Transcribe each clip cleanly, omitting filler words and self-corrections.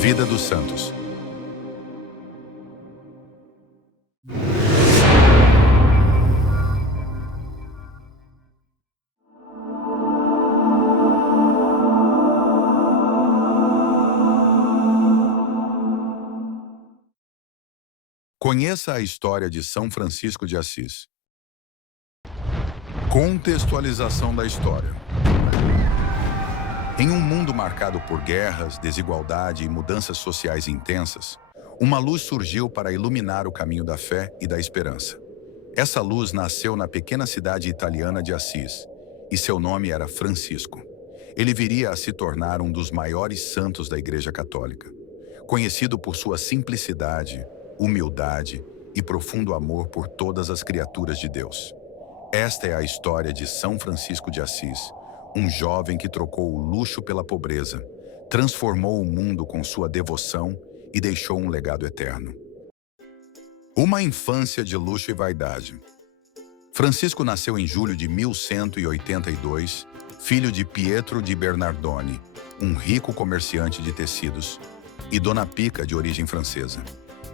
Vida dos Santos. Conheça a história de São Francisco de Assis. Contextualização da história. Em um mundo marcado por guerras, desigualdade e mudanças sociais intensas, uma luz surgiu para iluminar o caminho da fé e da esperança. Essa luz nasceu na pequena cidade italiana de Assis, e seu nome era Francisco. Ele viria a se tornar um dos maiores santos da Igreja Católica, conhecido por sua simplicidade, humildade e profundo amor por todas as criaturas de Deus. Esta é a história de São Francisco de Assis, um jovem que trocou o luxo pela pobreza, transformou o mundo com sua devoção e deixou um legado eterno. Uma infância de luxo e vaidade. Francisco nasceu em julho de 1182, filho de Pietro di Bernardone, um rico comerciante de tecidos, e Dona Pica, de origem francesa.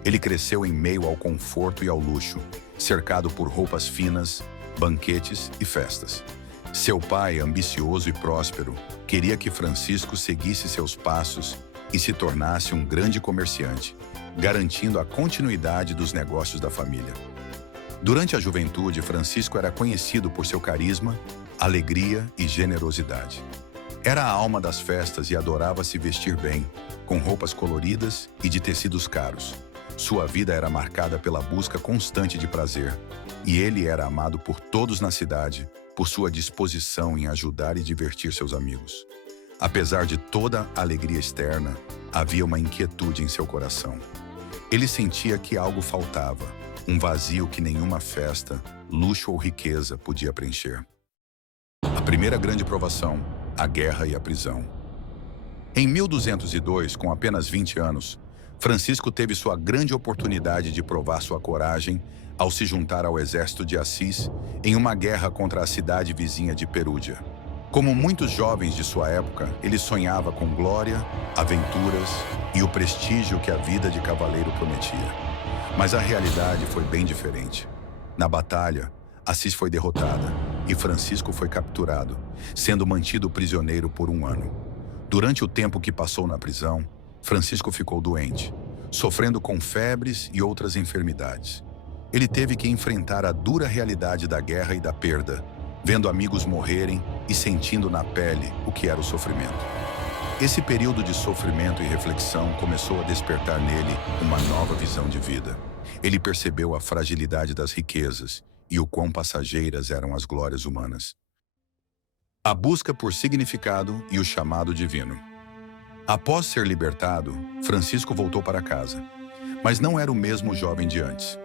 Ele cresceu em meio ao conforto e ao luxo, cercado por roupas finas, banquetes e festas. Seu pai, ambicioso e próspero, queria que Francisco seguisse seus passos e se tornasse um grande comerciante, garantindo a continuidade dos negócios da família. Durante a juventude, Francisco era conhecido por seu carisma, alegria e generosidade. Era a alma das festas e adorava se vestir bem, com roupas coloridas e de tecidos caros. Sua vida era marcada pela busca constante de prazer, e ele era amado por todos na cidade por sua disposição em ajudar e divertir seus amigos. Apesar de toda a alegria externa, havia uma inquietude em seu coração. Ele sentia que algo faltava, um vazio que nenhuma festa, luxo ou riqueza podia preencher. A primeira grande provação, a guerra e a prisão. Em 1202, com apenas 20 anos, Francisco teve sua grande oportunidade de provar sua coragem ao se juntar ao exército de Assis em uma guerra contra a cidade vizinha de Perúdia. Como muitos jovens de sua época, ele sonhava com glória, aventuras e o prestígio que a vida de cavaleiro prometia. Mas a realidade foi bem diferente. Na batalha, Assis foi derrotada e Francisco foi capturado, sendo mantido prisioneiro por 1 ano. Durante o tempo que passou na prisão, Francisco ficou doente, sofrendo com febres e outras enfermidades. Ele teve que enfrentar a dura realidade da guerra e da perda, vendo amigos morrerem e sentindo na pele o que era o sofrimento. Esse período de sofrimento e reflexão começou a despertar nele uma nova visão de vida. Ele percebeu a fragilidade das riquezas e o quão passageiras eram as glórias humanas. A busca por significado e o chamado divino. Após ser libertado, Francisco voltou para casa, mas não era o mesmo jovem de antes.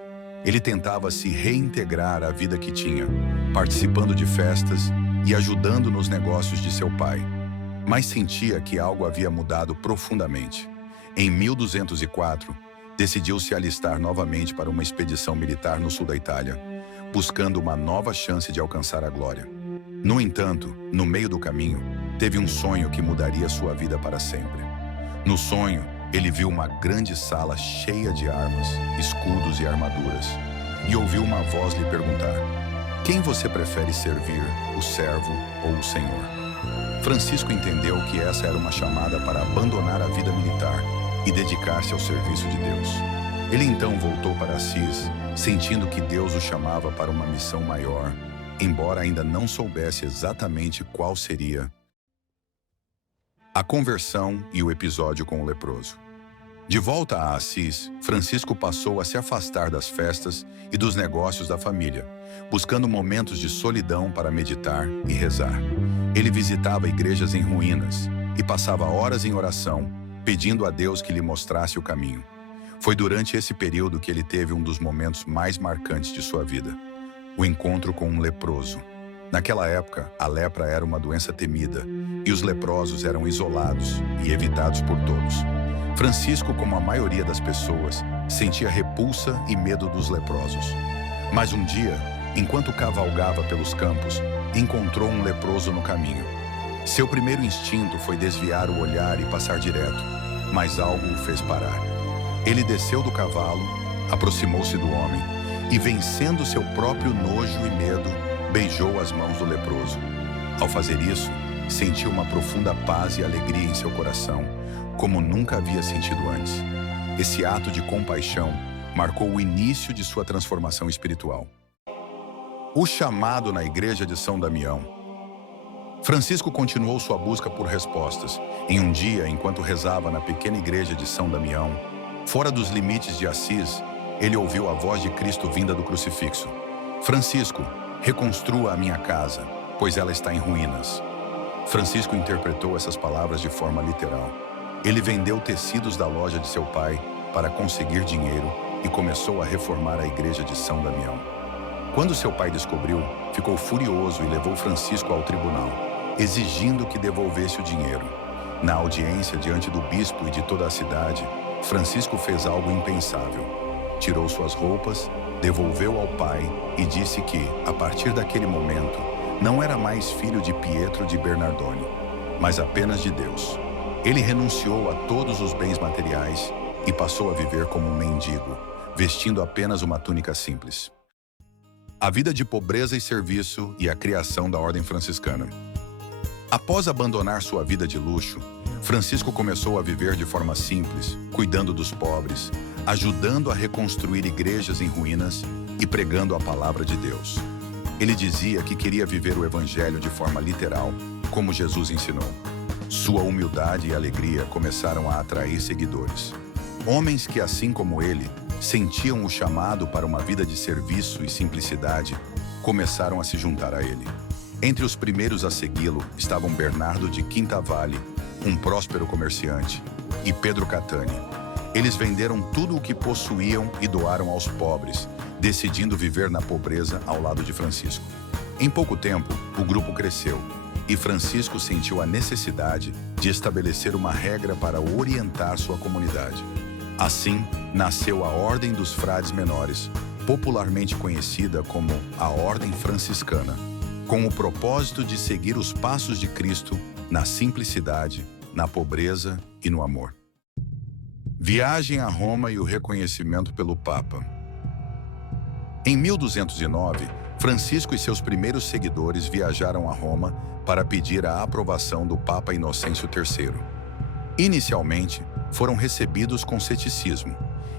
Ele tentava se reintegrar à vida que tinha, participando de festas e ajudando nos negócios de seu pai, mas sentia que algo havia mudado profundamente. Em 1204, decidiu se alistar novamente para uma expedição militar no sul da Itália, buscando uma nova chance de alcançar a glória. No entanto, no meio do caminho, teve um sonho que mudaria sua vida para sempre. No sonho, ele viu uma grande sala cheia de armas, escudos e armaduras, e ouviu uma voz lhe perguntar: quem você prefere servir, o servo ou o Senhor? Francisco entendeu que essa era uma chamada para abandonar a vida militar e dedicar-se ao serviço de Deus. Ele então voltou para Assis, sentindo que Deus o chamava para uma missão maior, embora ainda não soubesse exatamente qual seria. A conversão e o episódio com o leproso. De volta a Assis, Francisco passou a se afastar das festas e dos negócios da família, buscando momentos de solidão para meditar e rezar. Ele visitava igrejas em ruínas e passava horas em oração, pedindo a Deus que lhe mostrasse o caminho. Foi durante esse período que ele teve um dos momentos mais marcantes de sua vida: o encontro com um leproso. Naquela época, a lepra era uma doença temida, e os leprosos eram isolados e evitados por todos. Francisco, como a maioria das pessoas, sentia repulsa e medo dos leprosos. Mas um dia, enquanto cavalgava pelos campos, encontrou um leproso no caminho. Seu primeiro instinto foi desviar o olhar e passar direto. mas algo o fez parar. Ele desceu do cavalo, aproximou-se do homem e, vencendo seu próprio nojo e medo, beijou as mãos do leproso. Ao fazer isso, sentiu uma profunda paz e alegria em seu coração, como nunca havia sentido antes. Esse ato de compaixão marcou o início de sua transformação espiritual. O chamado na igreja de São Damião. Francisco continuou sua busca por respostas. Em um dia, enquanto rezava na pequena igreja de São Damião, fora dos limites de Assis, ele ouviu a voz de Cristo vinda do crucifixo. Francisco, reconstrua a minha casa, pois ela está em ruínas. Francisco interpretou essas palavras de forma literal. Ele vendeu tecidos da loja de seu pai para conseguir dinheiro e começou a reformar a igreja de São Damião. Quando seu pai descobriu, ficou furioso e levou Francisco ao tribunal, exigindo que devolvesse o dinheiro. Na audiência diante do bispo e de toda a cidade, Francisco fez algo impensável. Tirou suas roupas, devolveu ao pai e disse que, a partir daquele momento, não era mais filho de Pietro de Bernardone, mas apenas de Deus. Ele renunciou a todos os bens materiais e passou a viver como um mendigo, vestindo apenas uma túnica simples. A vida de pobreza e serviço e a criação da Ordem Franciscana. Após abandonar sua vida de luxo, Francisco começou a viver de forma simples, cuidando dos pobres, ajudando a reconstruir igrejas em ruínas e pregando a palavra de Deus. Ele dizia que queria viver o Evangelho de forma literal, como Jesus ensinou. Sua humildade e alegria começaram a atrair seguidores. Homens que, assim como ele, sentiam o chamado para uma vida de serviço e simplicidade, começaram a se juntar a ele. Entre os primeiros a segui-lo estavam Bernardo de Quintavalle, um próspero comerciante, e Pedro Catani. Eles venderam tudo o que possuíam e doaram aos pobres, decidindo viver na pobreza ao lado de Francisco. Em pouco tempo, o grupo cresceu, e Francisco sentiu a necessidade de estabelecer uma regra para orientar sua comunidade. Assim, nasceu a Ordem dos Frades Menores, popularmente conhecida como a Ordem Franciscana, com o propósito de seguir os passos de Cristo na simplicidade, na pobreza e no amor. Viagem a Roma e o reconhecimento pelo Papa. Em 1209, Francisco e seus primeiros seguidores viajaram a Roma para pedir a aprovação do Papa Inocêncio III. Inicialmente, foram recebidos com ceticismo,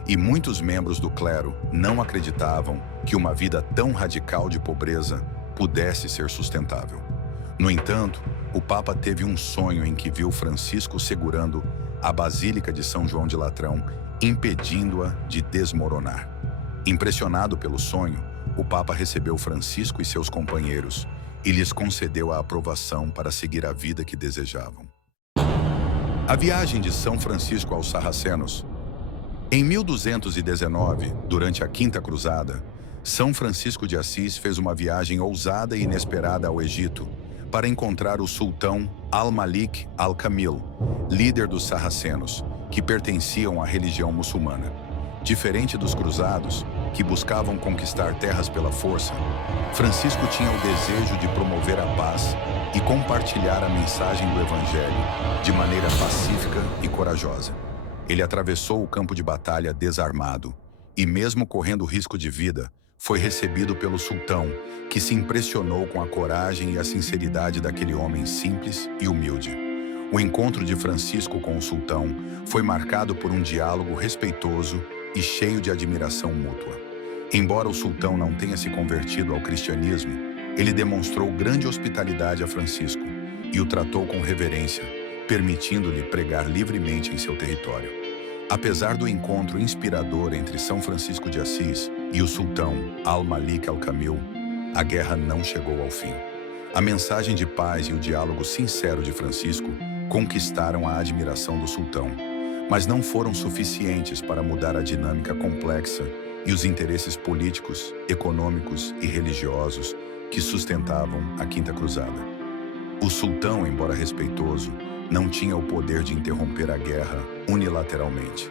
e muitos membros do clero não acreditavam que uma vida tão radical de pobreza pudesse ser sustentável. No entanto, o Papa teve um sonho em que viu Francisco segurando a Basílica de São João de Latrão, impedindo-a de desmoronar. Impressionado pelo sonho, o Papa recebeu Francisco e seus companheiros e lhes concedeu a aprovação para seguir a vida que desejavam. A viagem de São Francisco aos Sarracenos. Em 1219, durante a Quinta Cruzada, São Francisco de Assis fez uma viagem ousada e inesperada ao Egito para encontrar o sultão Al-Malik Al-Kamil, líder dos sarracenos, que pertenciam à religião muçulmana. Diferente dos cruzados, que buscavam conquistar terras pela força, Francisco tinha o desejo de promover a paz e compartilhar a mensagem do Evangelho de maneira pacífica e corajosa. Ele atravessou o campo de batalha desarmado e, mesmo correndo risco de vida, foi recebido pelo sultão, que se impressionou com a coragem e a sinceridade daquele homem simples e humilde. O encontro de Francisco com o sultão foi marcado por um diálogo respeitoso e cheio de admiração mútua. Embora o sultão não tenha se convertido ao cristianismo, ele demonstrou grande hospitalidade a Francisco e o tratou com reverência, permitindo-lhe pregar livremente em seu território. Apesar do encontro inspirador entre São Francisco de Assis e o sultão Al-Malik Al-Kamil, a guerra não chegou ao fim. A mensagem de paz e o diálogo sincero de Francisco conquistaram a admiração do sultão, mas não foram suficientes para mudar a dinâmica complexa e os interesses políticos, econômicos e religiosos que sustentavam a Quinta Cruzada. O sultão, embora respeitoso, não tinha o poder de interromper a guerra unilateralmente.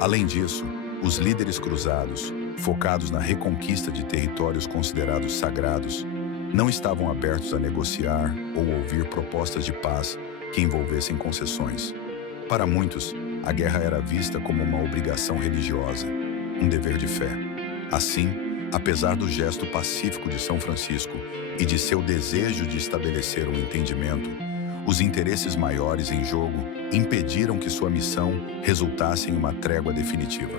Além disso, os líderes cruzados, focados na reconquista de territórios considerados sagrados, não estavam abertos a negociar ou ouvir propostas de paz que envolvessem concessões. Para muitos, a guerra era vista como uma obrigação religiosa, um dever de fé. Assim, apesar do gesto pacífico de São Francisco e de seu desejo de estabelecer um entendimento, os interesses maiores em jogo impediram que sua missão resultasse em uma trégua definitiva.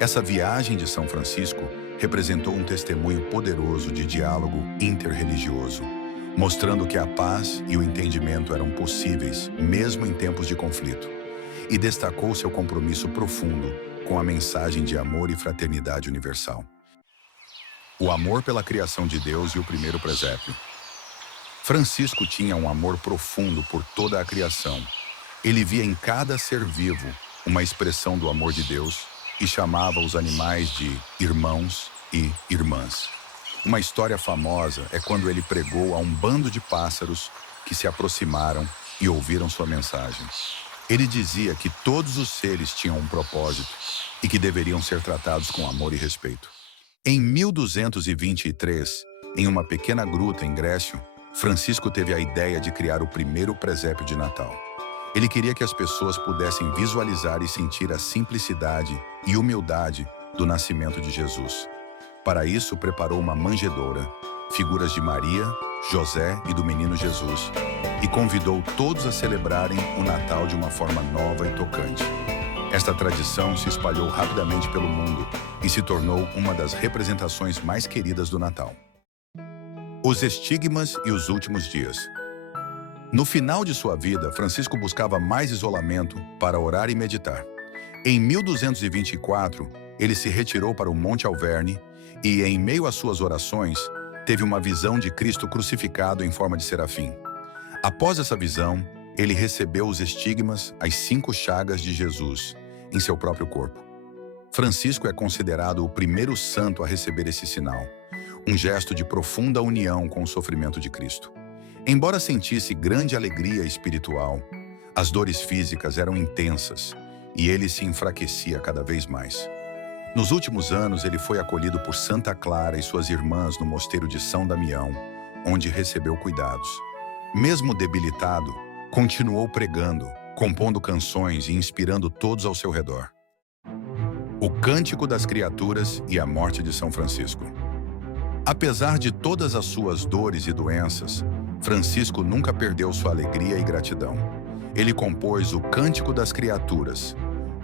Essa viagem de São Francisco representou um testemunho poderoso de diálogo interreligioso, mostrando que a paz e o entendimento eram possíveis mesmo em tempos de conflito, e destacou seu compromisso profundo com a mensagem de amor e fraternidade universal. O amor pela criação de Deus e o primeiro presépio. Francisco tinha um amor profundo por toda a criação. Ele via em cada ser vivo uma expressão do amor de Deus e chamava os animais de irmãos e irmãs. Uma história famosa é quando ele pregou a um bando de pássaros que se aproximaram e ouviram sua mensagem. Ele dizia que todos os seres tinham um propósito e que deveriam ser tratados com amor e respeito. Em 1223, em uma pequena gruta em Grécio, Francisco teve a ideia de criar o primeiro presépio de Natal. Ele queria que as pessoas pudessem visualizar e sentir a simplicidade e humildade do nascimento de Jesus. Para isso, preparou uma manjedoura, figuras de Maria, José e do menino Jesus, e convidou todos a celebrarem o Natal de uma forma nova e tocante. Esta tradição se espalhou rapidamente pelo mundo e se tornou uma das representações mais queridas do Natal. Os estigmas e os últimos dias. No final de sua vida, Francisco buscava mais isolamento para orar e meditar. Em 1224, ele se retirou para o Monte Alverne e, em meio às suas orações, teve uma visão de Cristo crucificado em forma de serafim. Após essa visão, ele recebeu os estigmas, as 5 chagas de Jesus, em seu próprio corpo. Francisco é considerado o primeiro santo a receber esse sinal, um gesto de profunda união com o sofrimento de Cristo. Embora sentisse grande alegria espiritual, as dores físicas eram intensas e ele se enfraquecia cada vez mais. Nos últimos anos, ele foi acolhido por Santa Clara e suas irmãs no mosteiro de São Damião, onde recebeu cuidados. Mesmo debilitado, continuou pregando, compondo canções e inspirando todos ao seu redor. O Cântico das Criaturas e a morte de São Francisco. Apesar de todas as suas dores e doenças, Francisco nunca perdeu sua alegria e gratidão. Ele compôs o Cântico das Criaturas,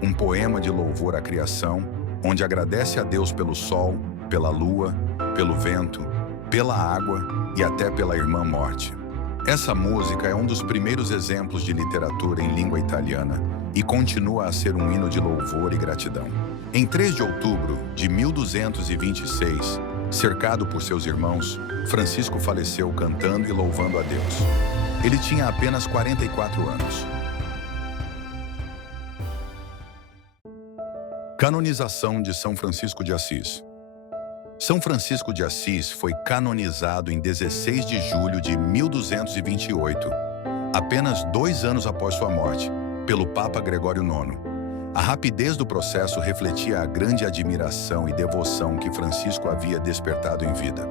um poema de louvor à criação, onde agradece a Deus pelo sol, pela lua, pelo vento, pela água e até pela irmã morte. Essa música é um dos primeiros exemplos de literatura em língua italiana e continua a ser um hino de louvor e gratidão. Em 3 de outubro de 1226, cercado por seus irmãos, Francisco faleceu cantando e louvando a Deus. Ele tinha apenas 44 anos. Canonização de São Francisco de Assis. São Francisco de Assis foi canonizado em 16 de julho de 1228, apenas 2 anos após sua morte, pelo Papa Gregório IX. A rapidez do processo refletia a grande admiração e devoção que Francisco havia despertado em vida.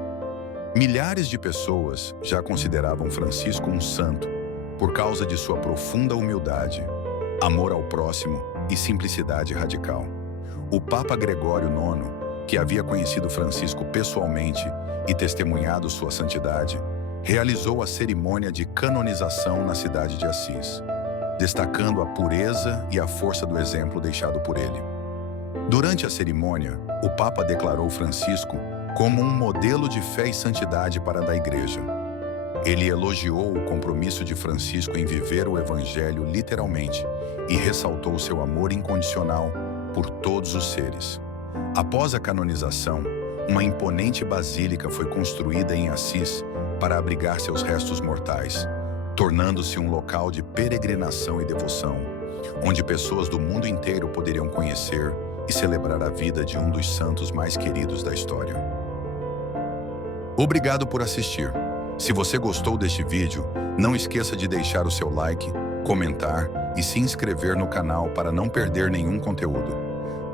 Milhares de pessoas já consideravam Francisco um santo por causa de sua profunda humildade, amor ao próximo e simplicidade radical. O Papa Gregório IX, que havia conhecido Francisco pessoalmente e testemunhado sua santidade, realizou a cerimônia de canonização na cidade de Assis, destacando a pureza e a força do exemplo deixado por ele. Durante a cerimônia, o Papa declarou Francisco como um modelo de fé e santidade para a Igreja. Ele elogiou o compromisso de Francisco em viver o Evangelho literalmente e ressaltou seu amor incondicional por todos os seres. Após a canonização, uma imponente basílica foi construída em Assis para abrigar seus restos mortais, tornando-se um local de peregrinação e devoção, onde pessoas do mundo inteiro poderiam conhecer e celebrar a vida de um dos santos mais queridos da história. Obrigado por assistir. Se você gostou deste vídeo, não esqueça de deixar o seu like, comentar e se inscrever no canal para não perder nenhum conteúdo.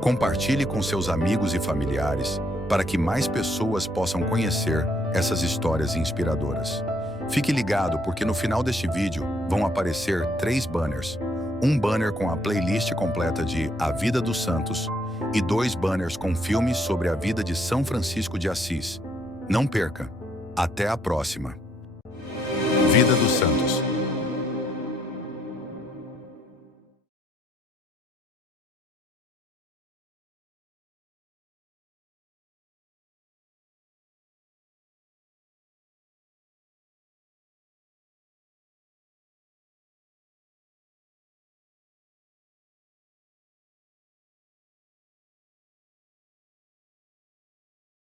Compartilhe com seus amigos e familiares para que mais pessoas possam conhecer essas histórias inspiradoras. Fique ligado porque no final deste vídeo vão aparecer 3 banners. um banner com a playlist completa de A Vida dos Santos e 2 banners com filmes sobre a vida de São Francisco de Assis. Não perca! Até a próxima! Vida dos Santos.